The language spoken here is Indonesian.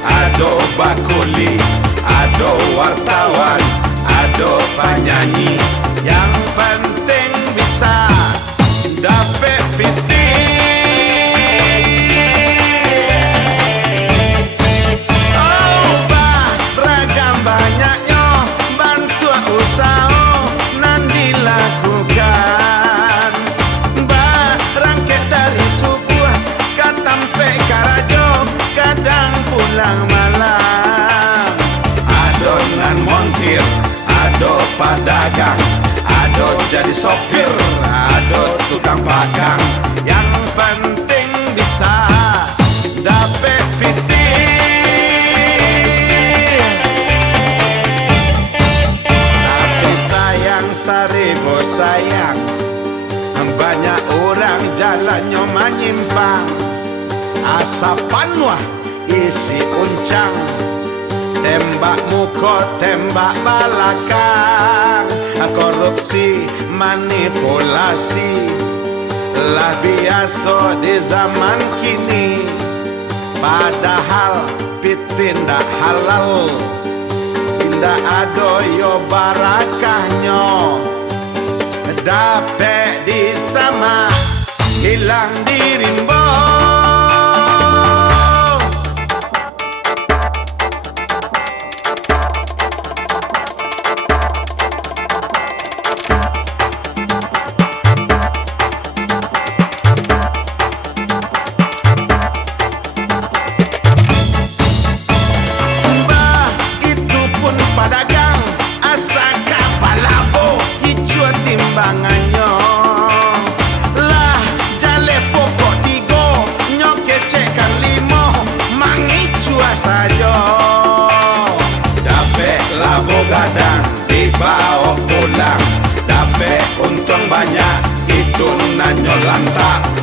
Ado bakuli, ado wartawan, ado penyanyi. Yang penting bisa dapet piti. Oh, ragam banyaknya bantu usaha nan dilakukan. Rangket dari subuh katampe karajo, kadang pulang malam. Adonan montir, ado pedagang, ado jadi sopir, ado tukang pagang. Yang penting bisa dapet piti. Tapi sayang seribu sayang, banyak orang jalannya menyimpang. Asapan wah isi uncang, tembak muka, tembak belakang. Korupsi, manipulasi lah biasa di zaman kini. Padahal piti ndak halal, ndak ada yo barakahnya. Dapet di sama, hilang di rimba. Pedagang asa kapalabo hijau timbangannya lah jale pokok tiga nyokecekkan limo mangicua saja. Dapet labo gadang dibawa pulang, dapet untung banyak itu nanyo lantak.